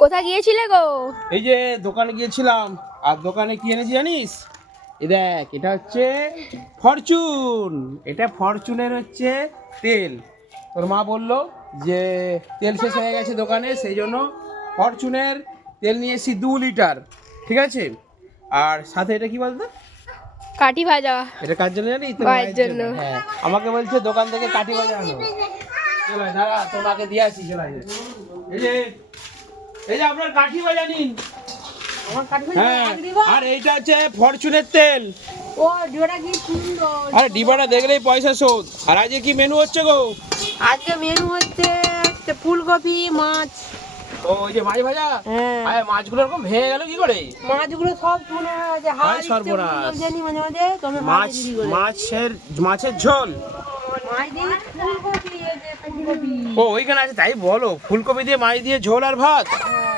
কোথায় গিয়েছিলে গো? এই যে দোকানে গিয়েছিলাম, আর দোকানে কি এনেছি জানিস? এই দেখ, এটা হচ্ছে ফরচুন। এটা ফরচুনের হচ্ছে তেল। তোর মা বললো যে তেল শেষ হয়ে গেছে দোকানে, সেই জন্য ফরচুনের তেল নিয়ে এসেছি 2 লিটার। ঠিক আছে, আর সাথে এটা কি বলতো? কাঠি ভাজা। এটা কার জন্য জানিস? তোর মায়ের মায়ের জন্য। জন্য। হ্যাঁ, আমাকে বলছে দোকান থেকে কাঠি ভাজা আনো। চল আয়, দাঁড়া, তোর মাকে দিয়ে আসি। চল আয়। এই যে আপনার কাঠি ভাজা নিন। হ্যাঁ, আর এইটা হচ্ছে ফরচুনের তেল। ও ডিবাটা কি সুন্দর। আরে ডিবাটা দেখলেই পয়সা শোধ। আর আজকে কি মেনু হচ্ছে গো? আজকে মেনু হচ্ছে ফুলকপি, মাছ। ও, ওই যে মাছ ভাজা। হ্যাঁ। আরে মাছগুলো এরকম ভেঙে গেল কি করে? মাছগুলো সব মনে হয় যে হায় সর্বনাশ। জানি মাঝে মাঝে তবে মাছের ঝোল। মাছ দিয়ে ফুলকপি, এই যে ফুলকপি। ও ওইখানে আছে, তাই বলো। ফুলকপি দিয়ে মাছ দিয়ে ঝোল আর ভাত।